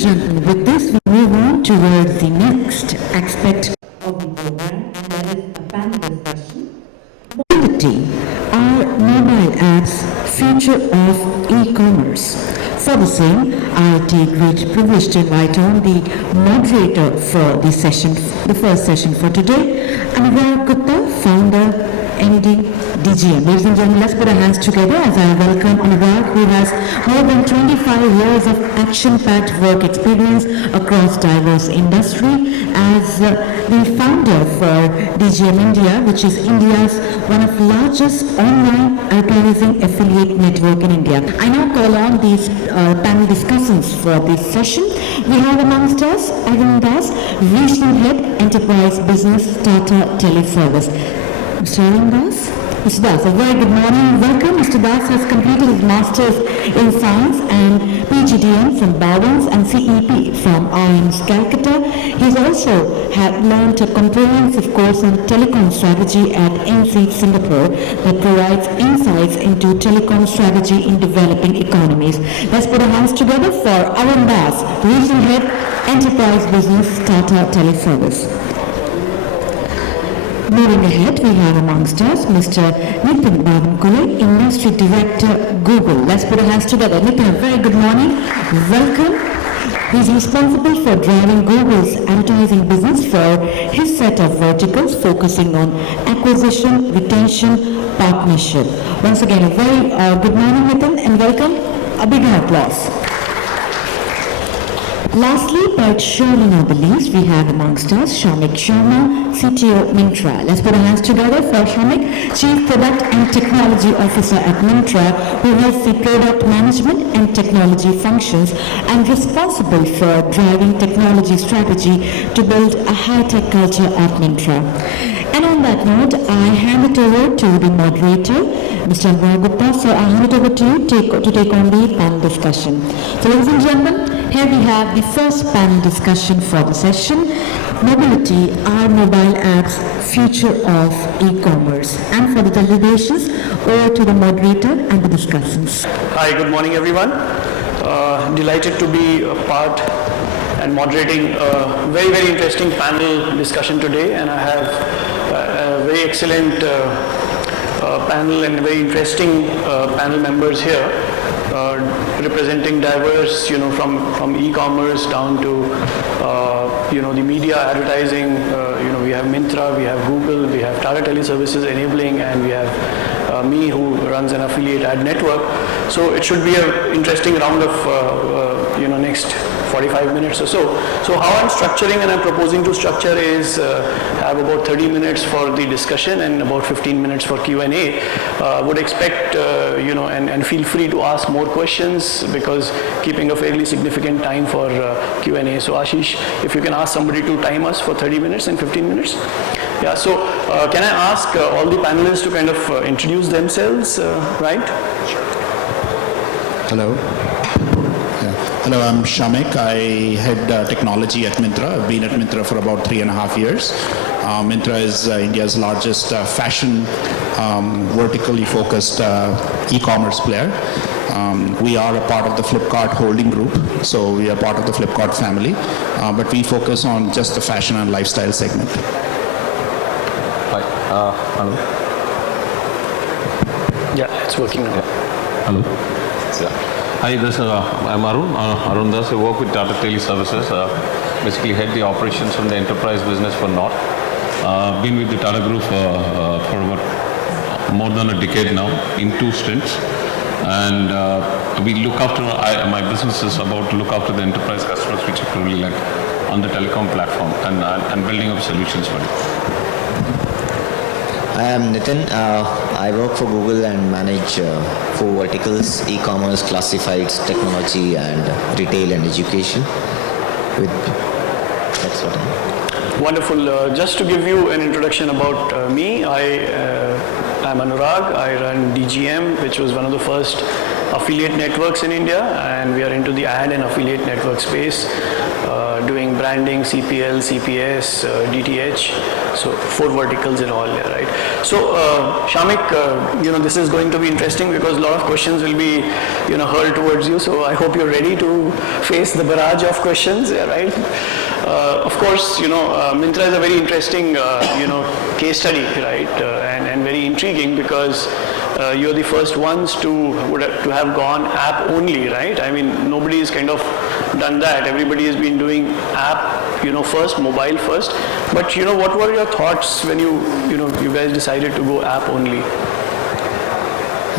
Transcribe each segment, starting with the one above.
gentlemen, with this we move on towards the next aspect of the program, and that is a panel discussion. Mobility, our mobile apps, future of e-commerce. For the same, I take great privilege to invite on the moderator for the session, the first session for today, Anurag Gupta, founder, MD, DGM. Ladies and gentlemen, let's put our hands together as I welcome Anurag, who has more than 25 years of action-packed work experience across diverse industry as the founder for DGM India, which is India's one of the largest online advertising affiliate network in India. I now call on these panel discussants for this session. We have amongst us Arun Das, Regional Head, Enterprise Business, Tata Teleservice. Mr. Arun Das? Mr. Das, a very good morning. Welcome. Mr. Das has completed his Masters in Science and PGDM from Bowens and CEP from IIMS Calcutta. He's also learned a comprehensive course on telecom strategy at NC Singapore that provides insights into telecom strategy in developing economies. Let's put our hands together for Arun Das, Regional Head, Enterprise Business, Tata Teleservice. Moving ahead, we have amongst us Mr. Nitin Bavankule, Industry Director, Google. Let's put our hands together. Nitin, a very good morning. Welcome. He's responsible for driving Google's advertising business for his set of verticals, focusing on acquisition, retention, partnership. Once again, a very good morning, Nitin, and welcome. A big applause. Lastly, but surely not the least, we have amongst us Shamik Sharma, CTO Myntra. Let's put our hands together for Shamik, Chief Product and Technology Officer at Myntra, who heads the product management and technology functions and responsible for driving technology strategy to build a high-tech culture at Myntra. And on that note, I hand it over to the moderator, Mr. Anurag Gupta. So I hand it over to you to take on the panel discussion. So ladies and gentlemen, here we have the first panel discussion for the session, Mobility, our mobile apps, future of e-commerce. And for the deliberations, over to the moderator and the discussants. Hi, good morning everyone. Delighted to be a part and moderating a very, very interesting panel discussion today, and I have a very excellent panel and very interesting panel members here. Representing diverse, from e-commerce down to, the media advertising. We have Myntra, we have Google, we have Tata Teleservices enabling, and we have me who runs an affiliate ad network. So it should be an interesting round of, next 45 minutes or so. So how I'm structuring and I'm proposing to structure is have about 30 minutes for the discussion and about 15 minutes for Q&A. Would expect, and feel free to ask more questions because keeping a fairly significant time for Q&A. So Ashish, if you can ask somebody to time us for 30 minutes and 15 minutes. Yeah, so can I ask all the panelists to kind of introduce themselves, right? Hello. Hello, I'm Shamik. I head technology at Myntra. I've been at Myntra for about 3.5 years. Myntra is India's largest fashion vertically focused e-commerce player. We are a part of the Flipkart holding group, so we are part of the Flipkart family, but we focus on just the fashion and lifestyle segment. Hi, hello. Yeah, it's working now. Yeah. Hello. Yeah. Hi, I'm Arun Das. I work with Tata Teleservices. Basically head the operations from the enterprise business for North. Been with the Tata Group for about more than a decade now in 2 stints. And we look after, my business is about to look after the enterprise customers, which are probably like on the telecom platform and building up solutions for it. I am Nitin. I work for Google and manage 4 verticals: e-commerce, classifieds, technology, and retail and education. That's what I am. Wonderful. Just to give you an introduction about me, I'm Anurag. I run DGM, which was one of the first affiliate networks in India, and we are into the ad and affiliate network space. doing branding, CPL, CPS, DTH, so 4 verticals in all, yeah, right? So Shamik, this is going to be interesting because a lot of questions will be, hurled towards you, so I hope you're ready to face the barrage of questions, yeah, right? Of course, Myntra is a very interesting, case study, right, and very intriguing because you're the first ones to have gone app only, right? I mean, nobody's kind of done that. Everybody has been doing app, first, mobile first. But what were your thoughts when you guys decided to go app only?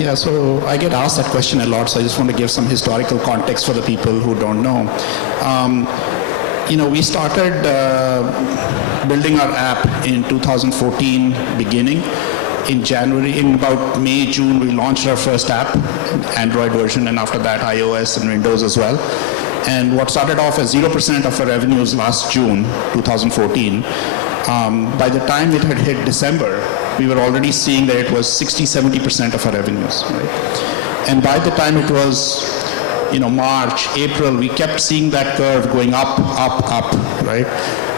Yeah, so I get asked that question a lot, so I just want to give some historical context for the people who don't know. We started building our app in 2014 beginning. In January, in about May, June, we launched our first app, Android version, and after that iOS and Windows as well. And what started off as 0% of our revenues last June 2014, by the time it had hit December, we were already seeing that it was 60-70% of our revenues. Right? And by the time it was March, April, we kept seeing that curve going up, right?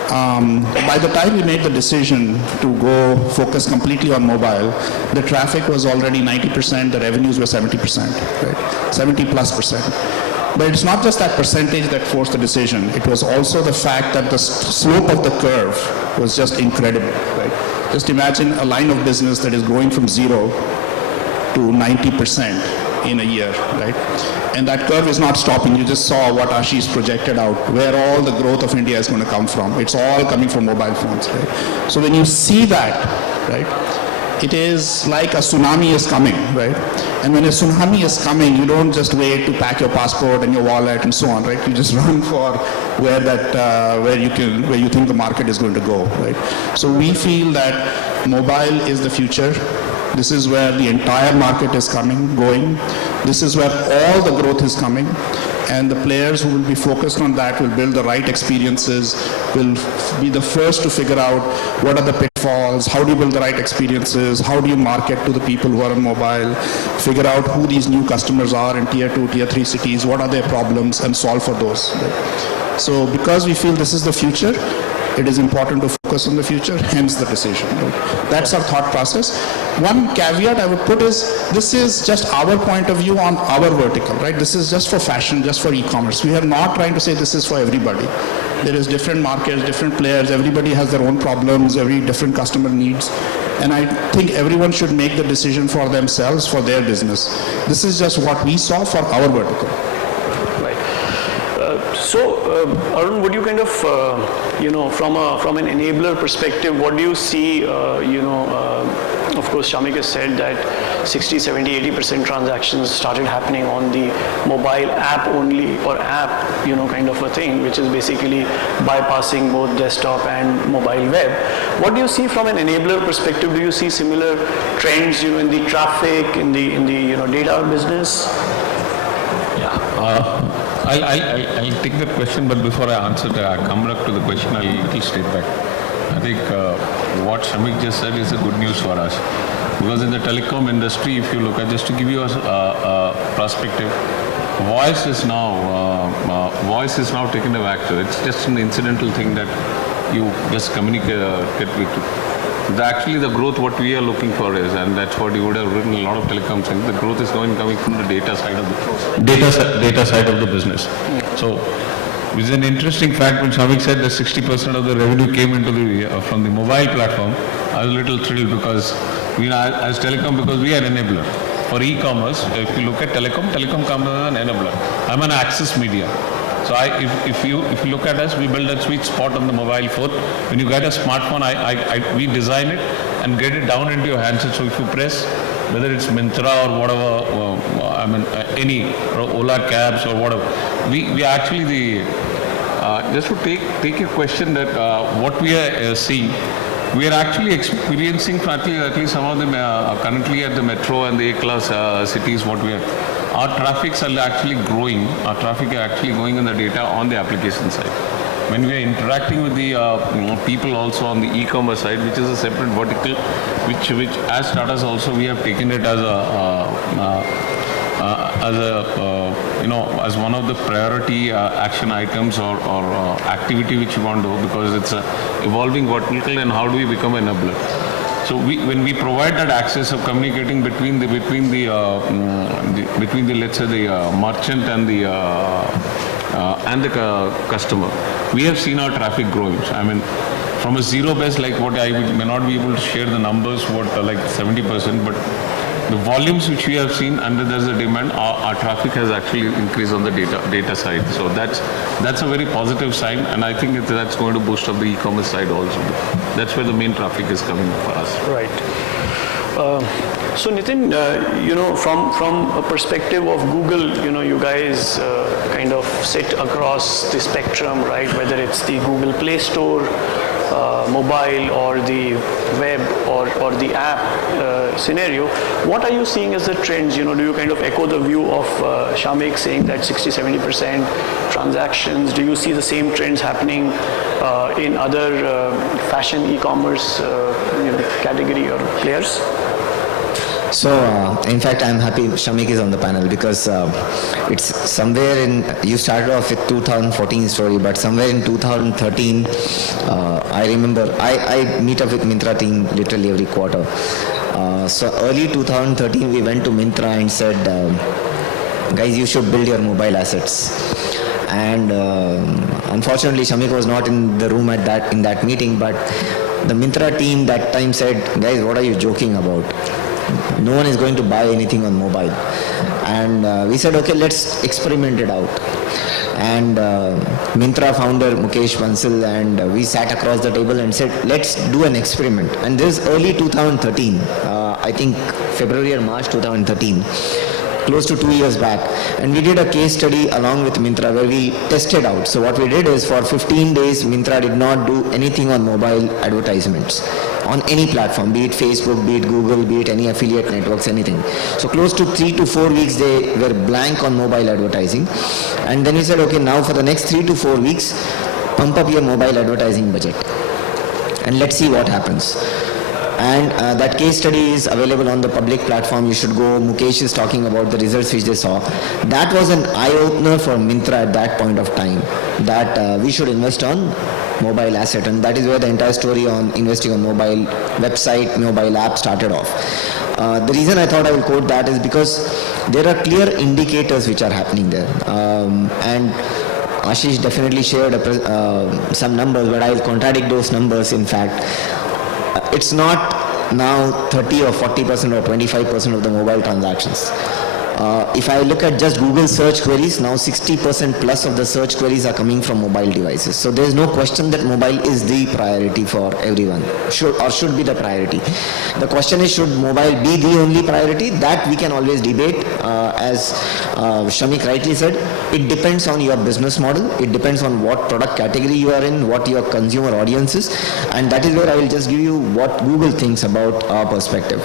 By the time we made the decision to go focus completely on mobile, the traffic was already 90%, the revenues were 70%, right? 70+%. But it's not just that percentage that forced the decision. It was also the fact that the slope of the curve was just incredible, right? Just imagine a line of business that is growing from 0 to 90% in a year, right? And that curve is not stopping. You just saw what Ashish projected out, where all the growth of India is going to come from. It's all coming from mobile phones, right? So when you see that, right, it is like a tsunami is coming, right? And when a tsunami is coming, you don't just wait to pack your passport and your wallet and so on, right? You just run for where you think the market is going to go, right? So we feel that mobile is the future. This is where the entire market is going. This is where all the growth is coming. And the players who will be focused on that will build the right experiences, will be the first to figure out what are the pitfalls, how do you build the right experiences, how do you market to the people who are on mobile, figure out who these new customers are in tier 2, tier 3 cities, what are their problems, and solve for those. Right? So because we feel this is the future, it is important to focus on the future, hence the decision. Right? That's our thought process. One caveat I would put is, this is just our point of view on our vertical, right? This is just for fashion, just for e-commerce. We are not trying to say this is for everybody. There is different markets, different players, everybody has their own problems, every different customer needs. And I think everyone should make the decision for themselves, for their business. This is just what we saw for our vertical. So, Arun, would you kind of, from an enabler perspective, what do you see, of course, Shamik has said that 60, 70, 80% transactions started happening on the mobile app only, or app, kind of a thing, which is basically bypassing both desktop and mobile web. What do you see from an enabler perspective? Do you see similar trends, in the traffic, in the data business? Yeah. I'll take that question, but before I answer that, I come back to the question, I'll little step back. I think what Shamik just said is a good news for us. Because in the telecom industry, if you look at, just to give you a perspective, voice is now taken a back to. It's just an incidental thing that you just communicate with. Actually, the growth what we are looking for is, and that's what you would have written a lot of telecom things, the growth is coming from the data side of the business. So, which is an interesting fact when Shamik said that 60% of the revenue came into from the mobile platform. I was a little thrilled because as telecom, because we are enabler. For e-commerce, if you look at telecom comes as an enabler. I'm an access media. So if you look at us, we build a sweet spot on the mobile phone. When you get a smartphone, we design it and get it down into your handset. So if you press, whether it's Myntra or whatever, any Ola cabs or whatever, we actually just to take your question that what we are seeing, we are actually experiencing, at least some of them currently at the metro and the A-class cities, what we are. Our traffics are actually growing. Our traffic are actually going in the data on the application side. When we are interacting with the people also on the e-commerce side, which is a separate vertical, which as Tata's also we have taken it as as a as one of the priority action items or activity which we want to do, because it's a evolving vertical, and how do we become an enabler? So when we provide that access of communicating between the let's say the merchant and the customer, we have seen our traffic growing. So, I mean, from a zero base, like what may not be able to share the numbers, like 70%, but the volumes which we have seen, and there's a demand, our traffic has actually increased on the data side. So that's a very positive sign, and I think that's going to boost up the e-commerce side also. That's where the main traffic is coming for us. Right. So Nitin, from a perspective of Google, you guys kind of sit across the spectrum, right? Whether it's the Google Play Store, mobile, or the web, or the app scenario. What are you seeing as the trends? Do you kind of echo the view of Shamik saying that 60-70% transactions? Do you see the same trends happening in other fashion e-commerce category or players? So, in fact, I'm happy Shamik is on the panel, because it's somewhere you started off with 2014 story, but somewhere in 2013, I remember, I meet up with Myntra team literally every quarter. So early 2013, we went to Myntra and said, guys, you should build your mobile assets. And unfortunately, Shamik was not in the room in that meeting, but the Myntra team that time said, guys, what are you joking about? No one is going to buy anything on mobile. And we said, okay, let's experiment it out. And Myntra founder Mukesh Bansal and we sat across the table and said, let's do an experiment. And this is early 2013, I think February or March 2013, close to 2 years back. And we did a case study along with Myntra where we tested out. So what we did is, for 15 days, Myntra did not do anything on mobile advertisements on any platform, be it Facebook, be it Google, be it any affiliate networks, anything. So close to 3 to 4 weeks, they were blank on mobile advertising. And then we said, okay, now for the next 3 to 4 weeks, pump up your mobile advertising budget. And let's see what happens. And that case study is available on the public platform. You should go. Mukesh is talking about the results which they saw. That was an eye-opener for Myntra at that point of time, that we should invest on mobile asset, and that is where the entire story on investing on mobile website, mobile app started off. The reason I thought I will quote that is because there are clear indicators which are happening there. And Ashish definitely shared some numbers, but I will contradict those numbers. In fact, it's not now 30 or 40% or 25% of the mobile transactions. If I look at just Google search queries, now 60% plus of the search queries are coming from mobile devices. So there is no question that mobile is the priority for everyone, should be the priority. The question is, should mobile be the only priority? That we can always debate. As Shamik rightly said, it depends on your business model, it depends on what product category you are in, what your consumer audience is, and that is where I will just give you what Google thinks about our perspective.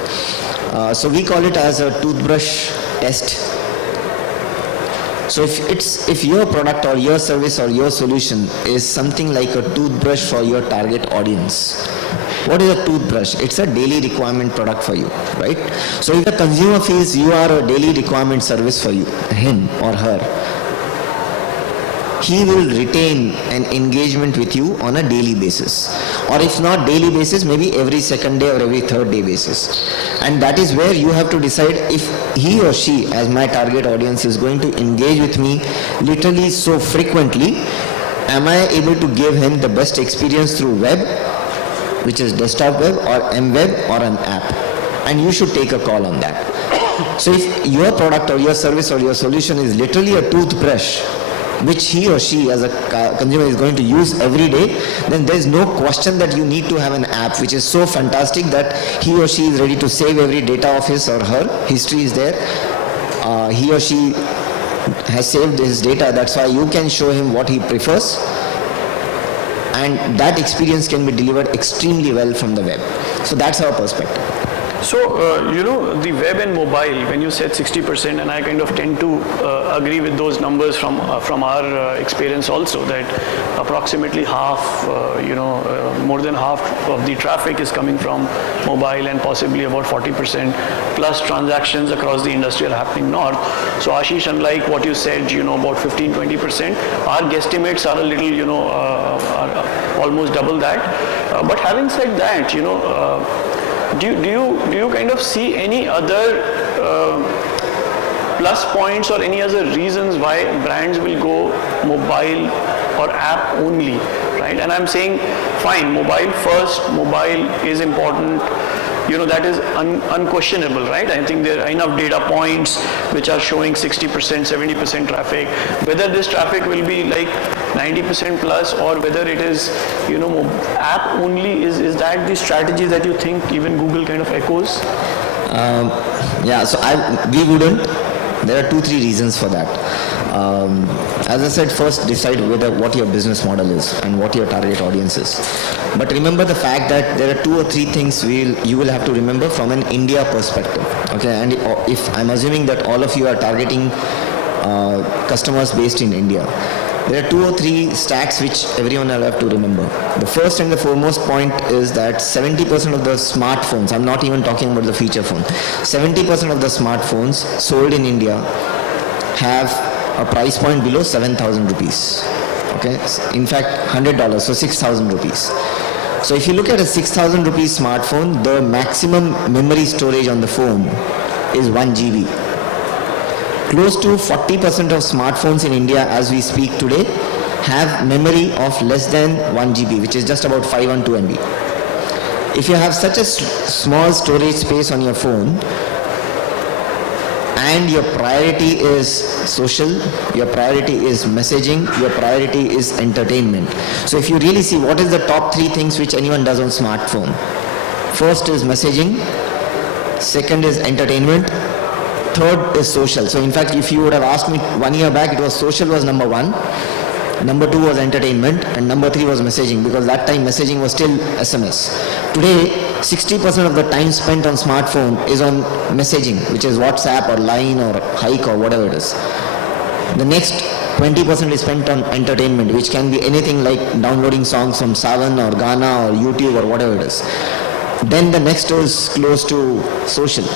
So we call it as a toothbrush test. So if your product or your service or your solution is something like a toothbrush for your target audience, what is a toothbrush? It's a daily requirement product for you, right? So if the consumer feels you are a daily requirement service for you, him or her, he will retain an engagement with you on a daily basis. Or if not daily basis, maybe every second day or every third day basis. And that is where you have to decide if he or she, as my target audience, is going to engage with me literally so frequently, am I able to give him the best experience through web, which is desktop web or M-web or an app? And you should take a call on that. So if your product or your service or your solution is literally a toothbrush, which he or she as a consumer is going to use every day, then there is no question that you need to have an app which is so fantastic that he or she is ready to save every data of his or her. History is there. He or she has saved his data. That's why you can show him what he prefers. And that experience can be delivered extremely well from the web. So that's our perspective. So, the web and mobile, when you said 60%, and I kind of tend to agree with those numbers from our experience also, that approximately half, more than half of the traffic is coming from mobile, and possibly about 40% plus transactions across the industry are happening north. So, Ashish, unlike what you said, about 15-20%, our guesstimates are a little, are almost double that. But having said that, do you kind of see any other plus points or any other reasons why brands will go mobile or app only, right? And I'm saying, fine, mobile first, mobile is important, that is unquestionable, right? I think there are enough data points which are showing 60%, 70% traffic. Whether this traffic will be like 90% plus or whether it is, app only, is that the strategy that you think even Google kind of echoes? We wouldn't. There are 2-3 reasons for that. As I said, first decide what your business model is and what your target audience is. But remember the fact that there are 2 or 3 things you will have to remember from an India perspective. Okay, and if I'm assuming that all of you are targeting customers based in India, there are 2 or 3 stats which everyone will have to remember. The first and the foremost point is that 70% of the smartphones, I'm not even talking about the feature phone, 70% of the smartphones sold in India have a price point below 7,000 rupees. Okay, in fact $100, so 6,000 rupees. So if you look at a 6,000 rupees smartphone, the maximum memory storage on the phone is 1 GB. Close to 40% of smartphones in India as we speak today have memory of less than 1 GB, which is just about 512 MB. If you have such a small storage space on your phone, and your priority is social, your priority is messaging, your priority is entertainment. So if you really see what is the top 3 things which anyone does on smartphone, first is messaging, second is entertainment, third is social. So in fact, if you would have asked me 1 year back, it was social was number 1, number 2 was entertainment, and number 3 was messaging, because that time messaging was still SMS. Today, 60% of the time spent on smartphone is on messaging, which is WhatsApp or Line or Hike or whatever it is. The next 20% is spent on entertainment, which can be anything like downloading songs from Savan or Ghana or YouTube or whatever it is. Then the next is close to social,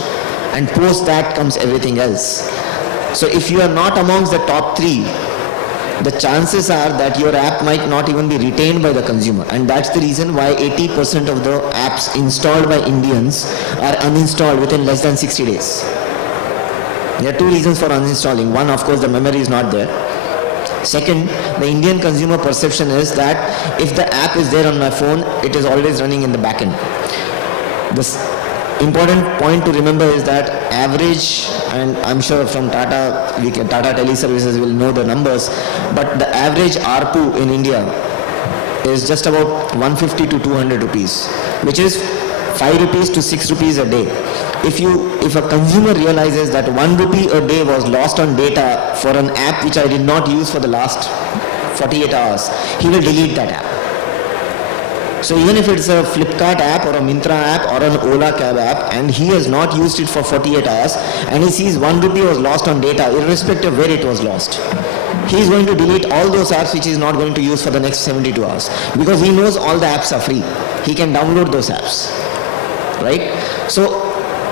and post that comes everything else. So if you are not amongst the top 3, the chances are that your app might not even be retained by the consumer, and that's the reason why 80% of the apps installed by Indians are uninstalled within less than 60 days. There are 2 reasons for uninstalling. One, of course, the memory is not there. Second, the Indian consumer perception is that if the app is there on my phone, it is always running in the back end. This important point to remember is that average, and I'm sure from Tata Teleservices will know the numbers, but the average ARPU in India is just about 150 to 200 rupees, which is 5 rupees to 6 rupees a day. If a consumer realizes that 1 rupee a day was lost on data for an app which I did not use for the last 48 hours, he will delete that app. So even if it's a Flipkart app or a Myntra app or an Ola cab app, and he has not used it for 48 hours, and he sees 1 rupee was lost on data, irrespective of where it was lost, he is going to delete all those apps which he is not going to use for the next 72 hours, because he knows all the apps are free. He can download those apps, right? So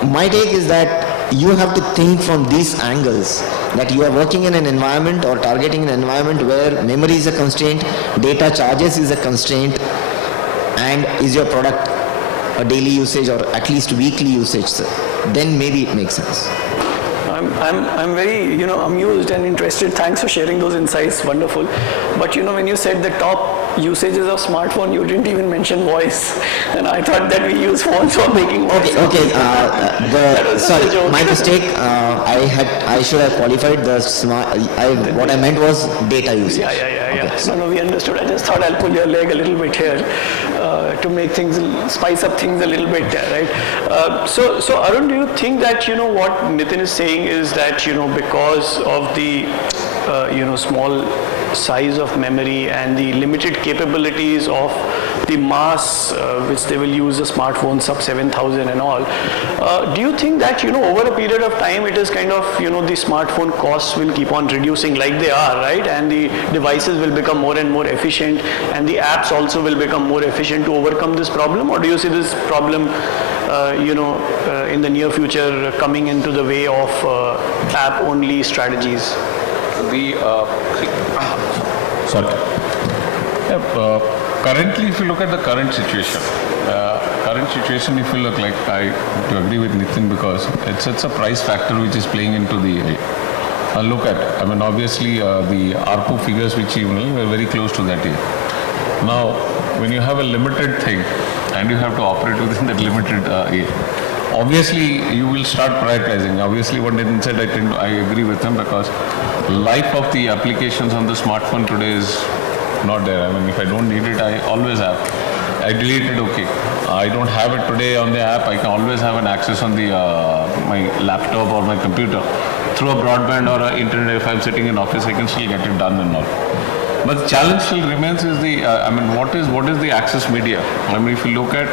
my take is that you have to think from these angles, that you are working in an environment or targeting an environment where memory is a constraint, data charges is a constraint, and is your product a daily usage or at least weekly usage, then maybe it makes sense. I'm very, amused and interested. Thanks for sharing those insights. Wonderful. But, when you said the top usages of smartphone, you didn't even mention voice. And I thought that we use phones for making voice. Okay. Sorry, my mistake. I should have qualified the smart. What I meant was data usage. Yeah. Okay. No, we understood. I just thought I'll pull your leg a little bit here to make things, spice up things a little bit, right? So Arun, do you think that, what Nitin is saying is that, because of the, small size of memory and the limited capabilities of the mass which they will use a smartphone sub 7,000 and all. Do you think that, over a period of time it is kind of, the smartphone costs will keep on reducing like they are, right? And the devices will become more and more efficient, and the apps also will become more efficient to overcome this problem? Or do you see this problem, in the near future coming into the way of app-only strategies? Currently, if you look at the current situation, if you look like, I to agree with Nitin, because it's a price factor which is playing into the look at. I mean, obviously, the ARPU figures which you know were very close to that. Now, when you have a limited thing and you have to operate within that limited obviously you will start prioritizing. Obviously, what Nitin said, I agree with him, because life of the applications on the smartphone today is not there. I mean, if I don't need it, I always have. I delete it, okay. I don't have it today on the app, I can always have an access on the my laptop or my computer through a broadband or a internet. If I'm sitting in office, I can still get it done and all. But the challenge still remains is the, what is the access media? I mean, if you look at,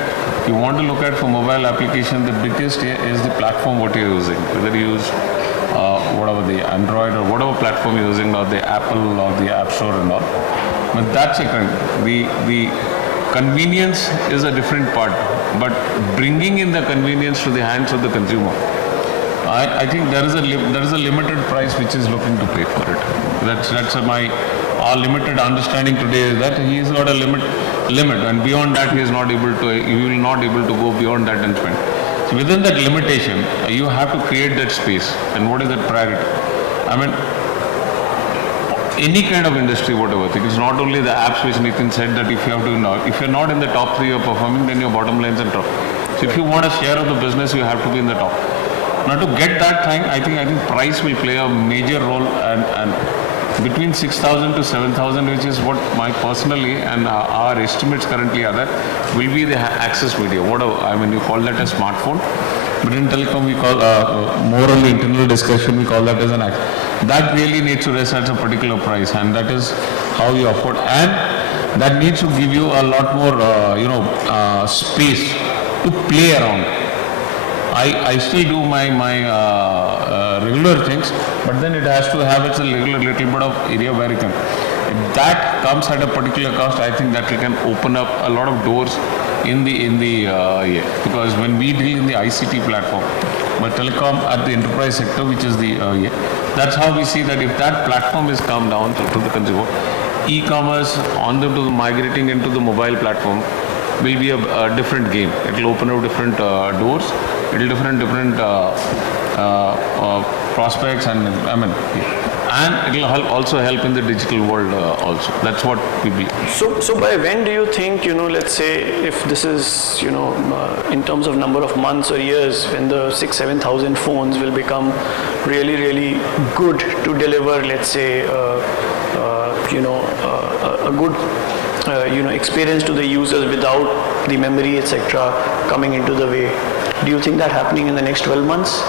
you want to look at for mobile application, the biggest is the platform what you're using. Whether you use whatever the Android or whatever platform you're using, or the Apple or the App Store and all. But that's the convenience is a different part. But bringing in the convenience to the hands of the consumer, I think there is a limited price which is looking to pay for it. That's our limited understanding today is that he has got a limit, and beyond that he will not able to go beyond that and spend. So within that limitation, you have to create that space. And what is that priority? I mean, any kind of industry, whatever. It's not only the apps which Nitin said that if you're not in the top 3 you're performing, then your bottom line's in top. So if you want a share of the business, you have to be in the top. Now to get that thing, I think price will play a major role, and between 6,000 to 7,000, which is what my personally and our estimates currently are, that will be the access media. Whatever, I mean, you call that a smartphone, but in telecom we call, more on the internal discussion, we call that as an access. That really needs to rest at a particular price, and that is how you afford. And that needs to give you a lot more, space to play around. I still do my regular things, but then it has to have its little bit of area where it can. If that comes at a particular cost, I think that it can open up a lot of doors in the because when we deal in the ICT platform, but telecom at the enterprise sector, which is the that's how we see that if that platform is come down to the consumer, e-commerce migrating into the mobile platform will be a different game. It will open up different doors. It will different prospects, and it will also help in the digital world also. That's what we believe. So by when do you think, let's say if this is, in terms of number of months or years, when the 6,000-7,000 phones will become really, really good to deliver, let's say, a good, experience to the users without the memory, etc., coming into the way? Do you think that happening in the next 12 months?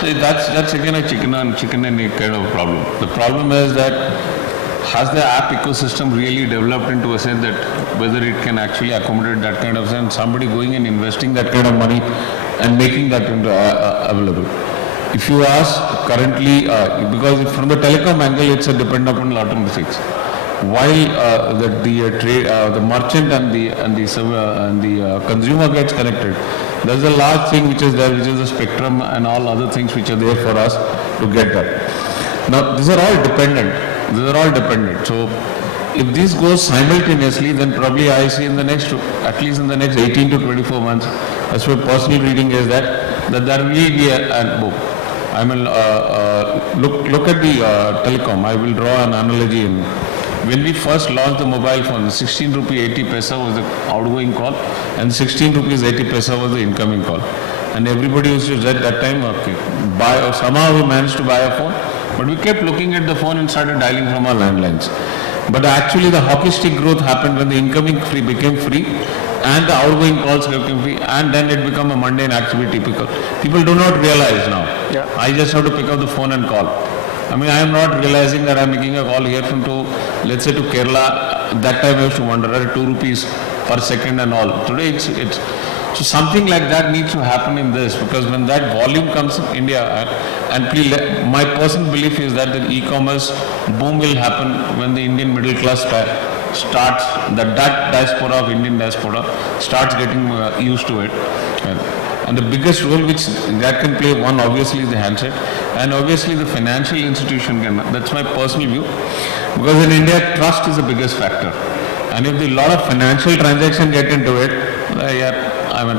That's again a chicken and egg kind of problem. The problem is that has the app ecosystem really developed into a sense that whether it can actually accommodate that kind of sense, somebody going and investing that kind of money and making that available. If you ask currently, because from the telecom angle, it's a dependent upon a lot of things. While the merchant and the consumer gets connected, there's a large thing which is there, which is the spectrum and all other things which are there for us to get that. Now, these are all dependent. So, if this goes simultaneously, then probably I see at least in the next 18 to 24 months, as my personal reading is that there will be a boom. I mean, look at the telecom. I will draw an analogy in. When we first launched the mobile phone, the 16 rupee 80 paisa was the outgoing call, and 16 rupees 80 paisa was the incoming call. And everybody used to at that time, somehow we managed to buy a phone, but we kept looking at the phone and started dialing from our landlines. But actually the hockey stick growth happened when the incoming free became free and the outgoing calls became free, and then it became a mundane activity because people do not realize now. Yeah. I just have to pick up the phone and call. I mean, I am not realizing that I am making a call here let's say to Kerala. That time I used to wonder, 2 rupees per second and all. Today it's so something like that needs to happen in this, because when that volume comes in India, and please, my personal belief is that the e-commerce boom will happen when the Indian middle class starts, that diaspora of Indian diaspora starts getting used to it. And the biggest role which that can play, one obviously is the handset, and obviously the financial institution can. That's my personal view, because in India trust is the biggest factor, and if the lot of financial transaction get into it, I mean,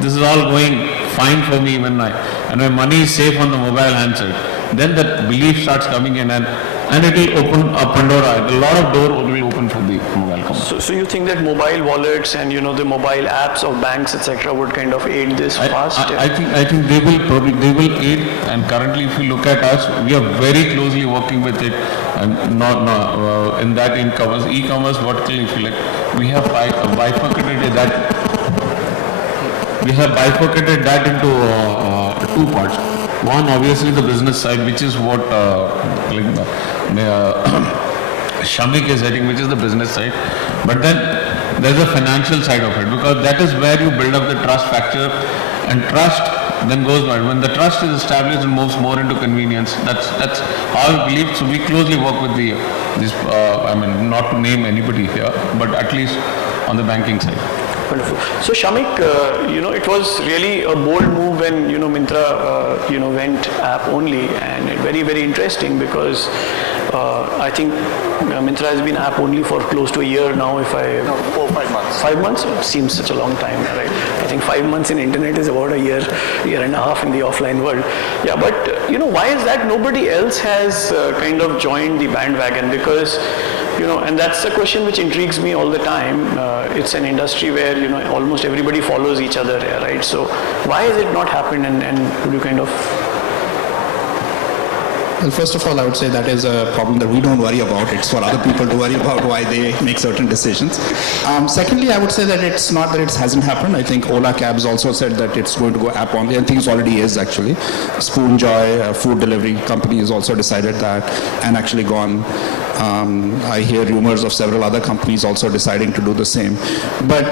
this is all going fine for me when and my money is safe on the mobile handset, then that belief starts coming in, and it will open a Pandora. A lot of door will open for the mobile company. So you think that mobile wallets and the mobile apps of banks, etc., would kind of aid this fast? I think they will aid, and currently if you look at us, we are very closely working with it, and in that e-commerce vertical, if you like, we have bifurcated that. We have bifurcated that into two parts. One, obviously the business side, which is what Shamik is heading, which is the business side. But then there's a financial side of it, because that is where you build up the trust factor, and trust then goes by. When the trust is established, it moves more into convenience. That's how I believe. So we closely work with I mean, not to name anybody here, but at least on the banking side. Wonderful. So Shamik, it was really a bold move when Myntra went app only, and very, very interesting, because I think Myntra has been app only for close to a year now. 4 or 5 months. 5 monds? It seems such a long time, right? I think 5 months in internet is about a year and a half in the offline world. Yeah, but why is that nobody else has kind of joined the bandwagon? Because and that's a question which intrigues me all the time. It's an industry where almost everybody follows each other, right? So why has it not happened, and would you kind of? Well, first of all, I would say that is a problem that we don't worry about. It's for other people to worry about why they make certain decisions. Secondly, I would say that it's not that it hasn't happened. I think Ola Cabs also said that it's going to go app only. I think it already is, actually. Spoonjoy, a food delivery company, has also decided that and actually gone. I hear rumors of several other companies also deciding to do the same. But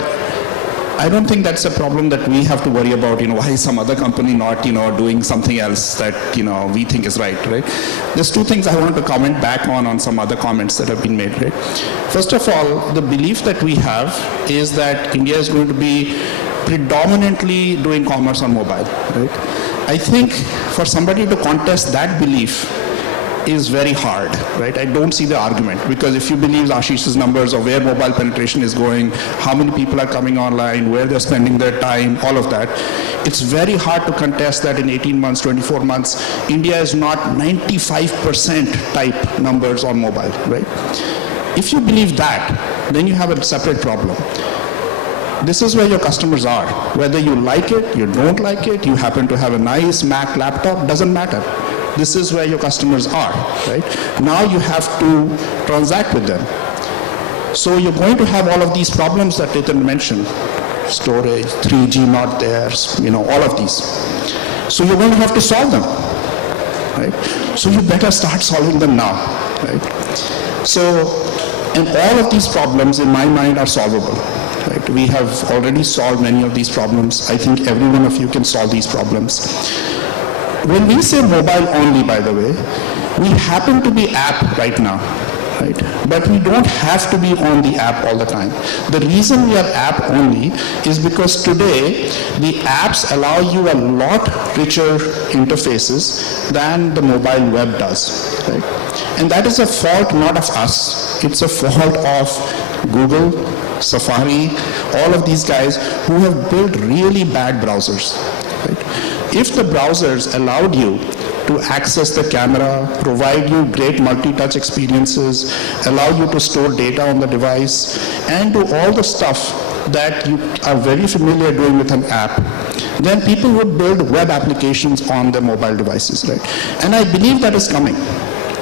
I don't think that's a problem that we have to worry about, why is some other company not, doing something else that, we think is right? There's two things I want to comment back on some other comments that have been made, right? First of all, the belief that we have is that India is going to be predominantly doing commerce on mobile, right? I think for somebody to contest that belief is very hard, right? I don't see the argument, because if you believe Ashish's numbers of where mobile penetration is going, how many people are coming online, where they're spending their time, all of that, it's very hard to contest that in 18 months, 24 months, India is not 95% type numbers on mobile, right? If you believe that, then you have a separate problem. This is where your customers are. Whether you like it, you don't like it, you happen to have a nice Mac laptop, doesn't matter. This is where your customers are, right? Now you have to transact with them. So you're going to have all of these problems that Nitin mentioned. Storage, 3G not there, all of these. So you're going to have to solve them, right? So you better start solving them now, right? So, and all of these problems in my mind are solvable, right? We have already solved many of these problems. I think every one of you can solve these problems. When we say mobile only, by the way, we happen to be app right now, right? But we don't have to be on the app all the time. The reason we are app only is because today the apps allow you a lot richer interfaces than the mobile web does, right? And that is a fault not of us. It's a fault of Google, Safari, all of these guys who have built really bad browsers, right? If the browsers allowed you to access the camera, provide you great multi-touch experiences, allow you to store data on the device, and do all the stuff that you are very familiar doing with an app, then people would build web applications on their mobile devices, right? And I believe that is coming.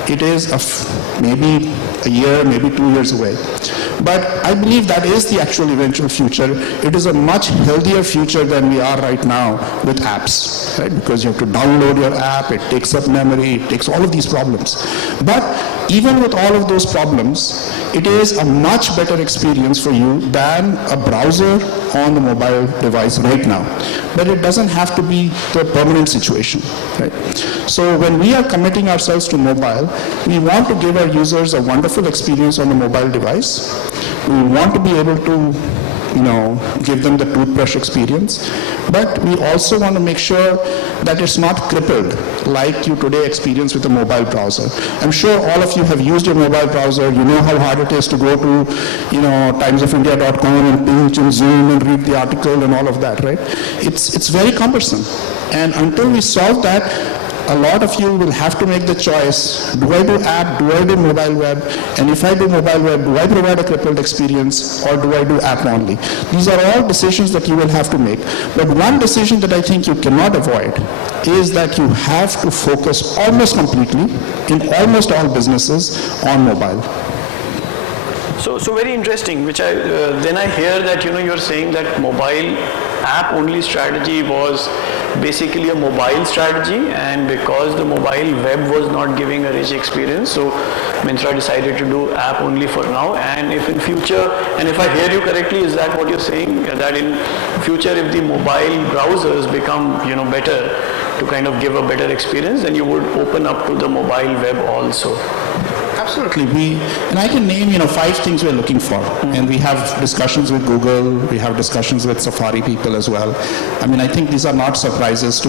It is maybe a year, maybe 2 years away. But I believe that is the actual eventual future. It is a much healthier future than we are right now with apps, right? Because you have to download your app, it takes up memory, it takes all of these problems. But even with all of those problems, it is a much better experience for you than a browser on the mobile device right now. But it doesn't have to be the permanent situation, right? So when we are committing ourselves to mobile, we want to give our users a wonderful experience on the mobile device. We want to be able to give them the toothbrush experience. But we also want to make sure that it's not crippled like you today experience with a mobile browser. I'm sure all of you have used your mobile browser. You know how hard it is to go to, timesofindia.com and pinch and zoom and read the article and all of that, right? It's very cumbersome. And until we solve that, a lot of you will have to make the choice, do I do app, do I do mobile web, and if I do mobile web, do I provide a crippled experience, or do I do app only? These are all decisions that you will have to make. But one decision that I think you cannot avoid is that you have to focus almost completely in almost all businesses on mobile. So very interesting, which then I hear that, you're saying that mobile app only strategy was basically a mobile strategy, and because the mobile web was not giving a rich experience, so Myntra decided to do app only for now. And if in future, and if I hear you correctly, is that what you're saying, that in future if the mobile browsers become better to kind of give a better experience, then you would open up to the mobile web also? Absolutely. And I can name, 5 things we're looking for. And we have discussions with Google, we have discussions with Safari people as well. I think these are not surprises to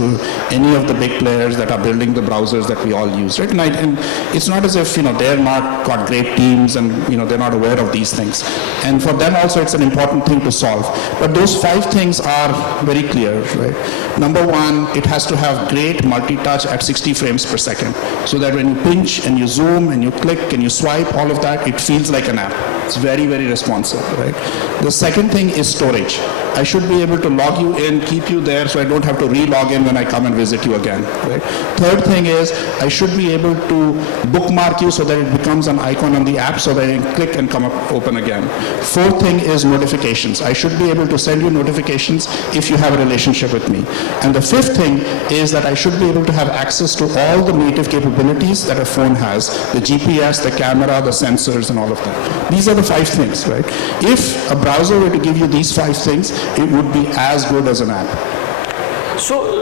any of the big players that are building the browsers that we all use, right? And it's not as if, they're not got great teams and, they're not aware of these things. And for them also, it's an important thing to solve. But those 5 things are very clear, right? Number 1, it has to have great multi-touch at 60 frames per second, so that when you pinch and you zoom and you click and you swipe, all of that, it feels like an app. It's very, very responsive, right? The second thing is storage. I should be able to log you in, keep you there, so I don't have to re-log in when I come and visit you again, right? Third thing is, I should be able to bookmark you so that it becomes an icon on the app so that I can click and come up, open again. Fourth thing is notifications. I should be able to send you notifications if you have a relationship with me. And the fifth thing is that I should be able to have access to all the native capabilities that a phone has, the GPS, the camera, the sensors, and all of that. These are the 5 things, right? If a browser were to give you these 5 things, it would be as good as an app. So,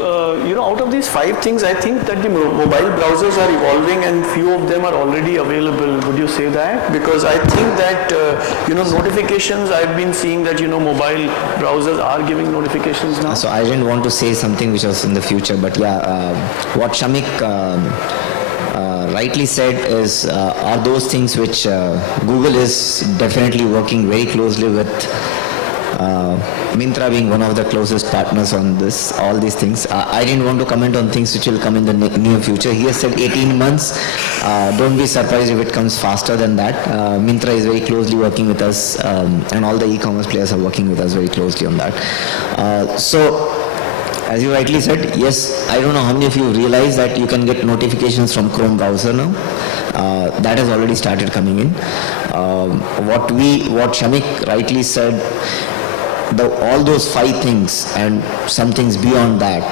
out of these 5 things, I think that the mobile browsers are evolving and few of them are already available. Would you say that? Because I think that, notifications, I've been seeing that, mobile browsers are giving notifications now. So I didn't want to say something which was in the future, but what Shamik rightly said is are those things which Google is definitely working very closely with Myntra being one of the closest partners on this, all these things. I didn't want to comment on things which will come in the near future. He has said 18 months. Don't be surprised if it comes faster than that. Myntra is very closely working with us, and all the e-commerce players are working with us very closely on that. So, as you rightly said, yes, I don't know how many of you realize that you can get notifications from Chrome browser now. That has already started coming in. What Shamik rightly said, all those 5 things and some things beyond that,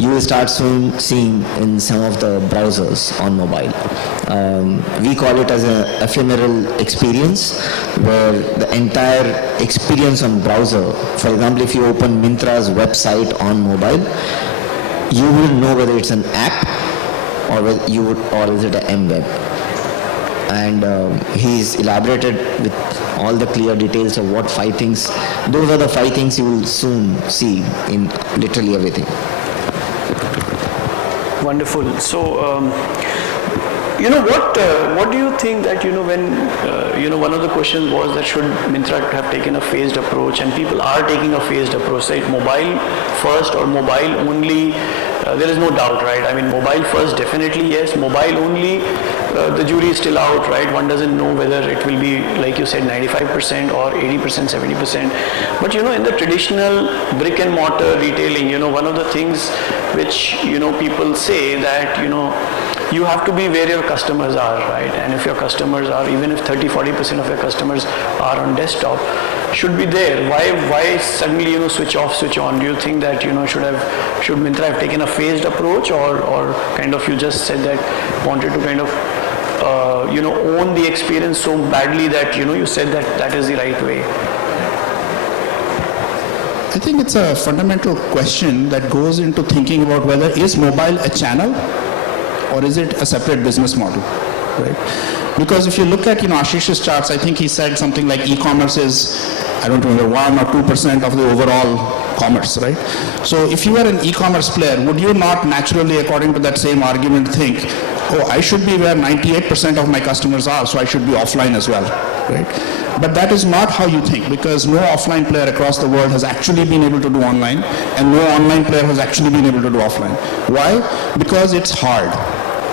you will start soon seeing in some of the browsers on mobile. We call it as an ephemeral experience, where the entire experience on browser, for example, if you open Myntra's website on mobile, you will know whether it's an app or is it an mWeb. And he's elaborated with all the clear details of what 5 things. Those are the 5 things you will soon see in literally everything. Wonderful. So, what do you think that, when, one of the questions was that should Myntra have taken a phased approach, and people are taking a phased approach, right? Mobile first or mobile only, there is no doubt, right? I mean, mobile first, definitely yes. Mobile only, the jury is still out, right? One doesn't know whether it will be, like you said, 95% or 80%, 70%. But, in the traditional brick and mortar retailing, one of the things which, people say that, you have to be where your customers are, right? And if your customers are, even if 30-40% of your customers are on desktop, should be there. Why suddenly switch off, switch on? Do you think that should Myntra have taken a phased approach, or kind of you just said that wanted to kind of own the experience so badly that you said that that is the right way? I think it's a fundamental question that goes into thinking about whether is mobile a channel or is it a separate business model, right? Because if you look at Ashish's charts, I think he said something like e-commerce is, I don't remember, 1 or 2% of the overall commerce, right? So if you are an e-commerce player, would you not naturally, according to that same argument, think, oh, I should be where 98% of my customers are, so I should be offline as well, right? But that is not how you think, because no offline player across the world has actually been able to do online, and no online player has actually been able to do offline. Why? Because it's hard.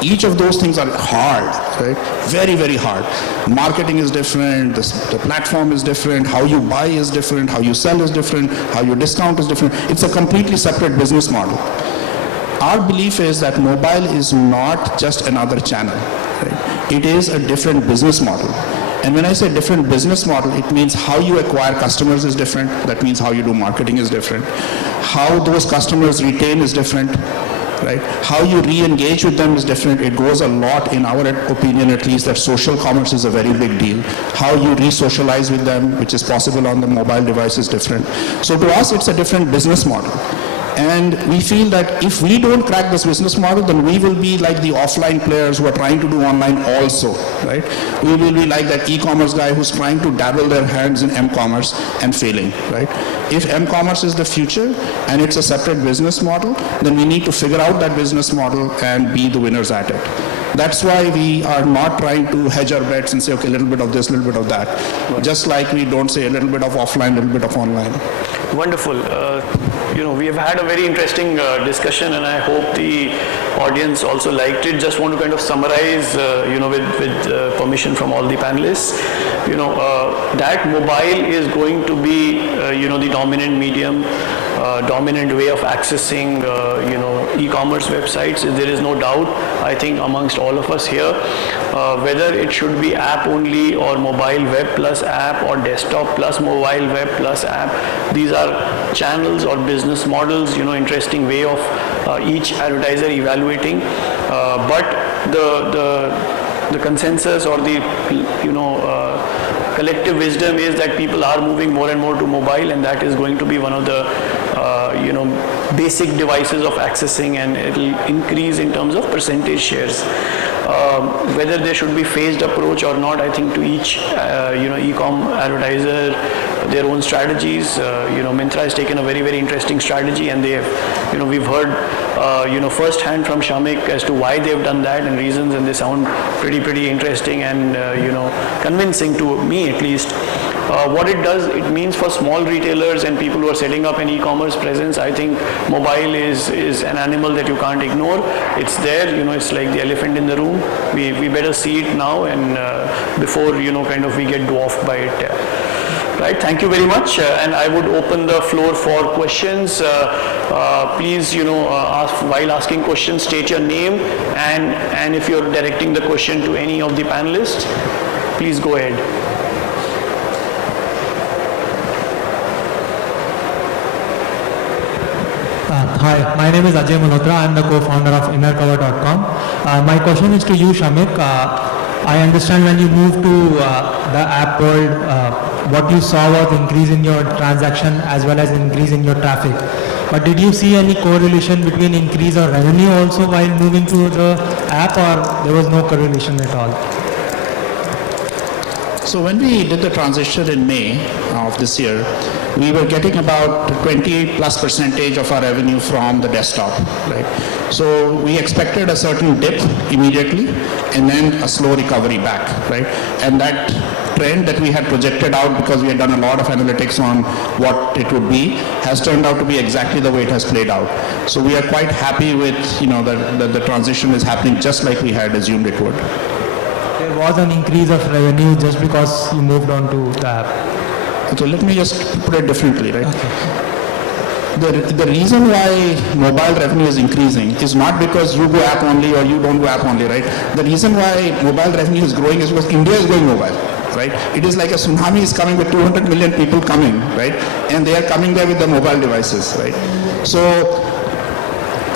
Each of those things are hard, right? Very, very hard. Marketing is different, the platform is different, how you buy is different, how you sell is different, how you discount is different. It's a completely separate business model. Our belief is that mobile is not just another channel, right? It is a different business model. And when I say different business model, it means how you acquire customers is different. That means how you do marketing is different. How those customers retain is different, right? How you re-engage with them is different. It goes a lot, in our opinion at least, that social commerce is a very big deal. How you re-socialize with them, which is possible on the mobile device, is different. So to us, it's a different business model. And we feel that if we don't crack this business model, then we will be like the offline players who are trying to do online also, right? We will be like that e-commerce guy who's trying to dabble their hands in m-commerce and failing, right? If m-commerce is the future and it's a separate business model, then we need to figure out that business model and be the winners at it. That's why we are not trying to hedge our bets and say, okay, a little bit of this, a little bit of that. Just like we don't say a little bit of offline, a little bit of online. Wonderful. We have had a very interesting discussion, and I hope the audience also liked it. Just want to kind of summarize, with permission from all the panelists, that mobile is going to be, the dominant medium, dominant way of accessing, e-commerce websites. There is no doubt, I think, amongst all of us here, whether it should be app only or mobile web plus app or desktop plus mobile web plus app. These are channels or business models, interesting way of each advertiser evaluating. But the consensus or the, collective wisdom is that people are moving more and more to mobile, and that is going to be one of the basic devices of accessing, and it will increase in terms of percentage shares. Whether there should be phased approach or not, I think to each e-com advertiser their own strategies. Myntra has taken a very, very interesting strategy, and they have, we've heard first hand from Shamik as to why they've done that and reasons, and they sound pretty interesting and convincing to me at least. What it does, it means for small retailers and people who are setting up an e-commerce presence, I think mobile is an animal that you can't ignore. It's there, it's like the elephant in the room. We better see it now, and before kind of we get dwarfed by it. Right, thank you very much, and I would open the floor for questions. Please, ask, while asking questions, state your name, and if you're directing the question to any of the panelists, please go ahead. Hi, my name is Ajay Malhotra. I am the co-founder of InnerCover.com. My question is to you, Shamik. I understand when you moved to the app world, what you saw was increase in your transaction as well as increase in your traffic. But did you see any correlation between increase or revenue also while moving to the app, or there was no correlation at all? So when we did the transition in May of this year, we were getting about 28+% of our revenue from the desktop, right? So we expected a certain dip immediately and then a slow recovery back, right? And that trend that we had projected out, because we had done a lot of analytics on what it would be, has turned out to be exactly the way it has played out. So we are quite happy with, that the transition is happening just like we had assumed it would. There was an increase of revenue just because you moved on to the app. So let me just put it differently, right? Okay. the reason why mobile revenue is increasing is not because you go app only or you don't go app only, right? The reason why mobile revenue is growing is because India is going mobile, right? It is like a tsunami is coming with 200 million people coming, right? And they are coming there with the mobile devices, right? So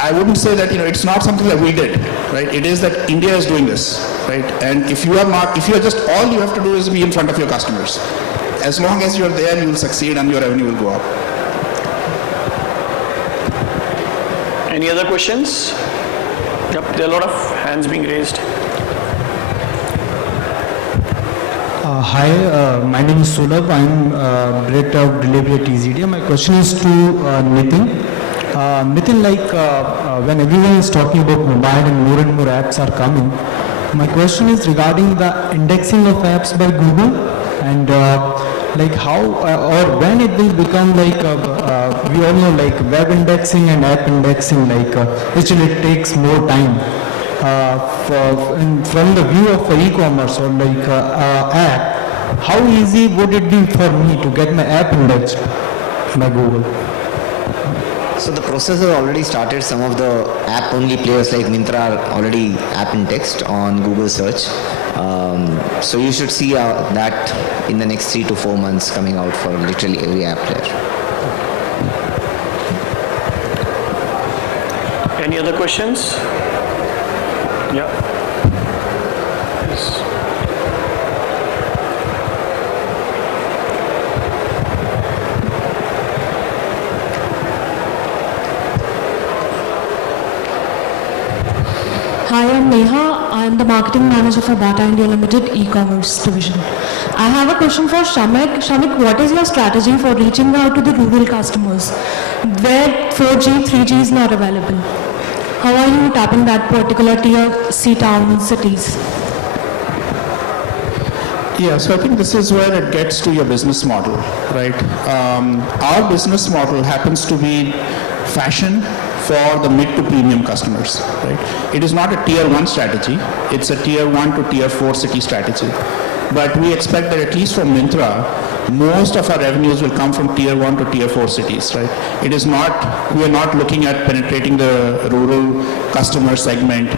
I wouldn't say that, it's not something that we did, right? It is that India is doing this, right? And if you are just, all you have to do is be in front of your customers. As long as you're there, you will succeed and your revenue will go up. Any other questions? Yep, there are a lot of hands being raised. Hi, my name is Sulabh. I'm Director of Delivery at TZD. My question is to Nitin. Nitin, when everyone is talking about mobile and more apps are coming, my question is regarding the indexing of apps by Google and how or when it will become we all know web indexing and app indexing actually it takes more time. From the view of e-commerce or app, how easy would it be for me to get my app indexed by Google? So the process has already started. Some of the app-only players like Myntra are already app indexed on Google search. So you should see that in the next 3 to 4 months coming out for literally every app player. Any other questions? Yeah. Yes. Hi, I'm Neha. I'm the marketing manager for Bata India Limited e-commerce division. I have a question for Shamik. Shamik, what is your strategy for reaching out to the rural customers where 4G, 3G is not available? How are you tapping that particular tier C town cities? Yeah, so I think this is where it gets to your business model, right? Our business model happens to be fashion for the mid to premium customers, right? It is not a tier 1 strategy, it's a tier 1 to tier 4 city strategy. But we expect that at least for Myntra, most of our revenues will come from tier 1 to tier 4 cities, right? We are not looking at penetrating the rural customer segment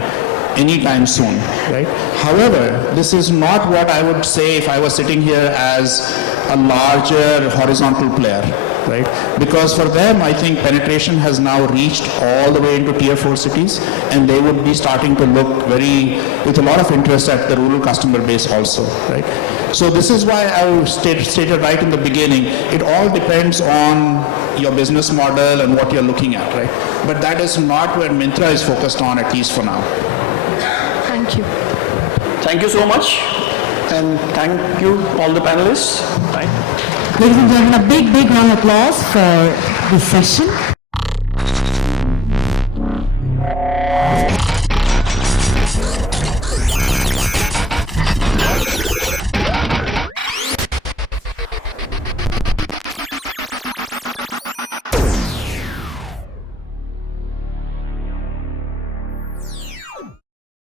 anytime soon, right? However, this is not what I would say if I was sitting here as a larger horizontal player, right? Because for them, I think penetration has now reached all the way into tier 4 cities, and they would be starting to look with a lot of interest at the rural customer base also, right? So this is why I stated right in the beginning, it all depends on your business model and what you're looking at, right? But that is not where Myntra is focused on, at least for now. Thank you. Thank you so much. And thank you all the panelists. Right. Ladies and gentlemen, a big round of applause for this session.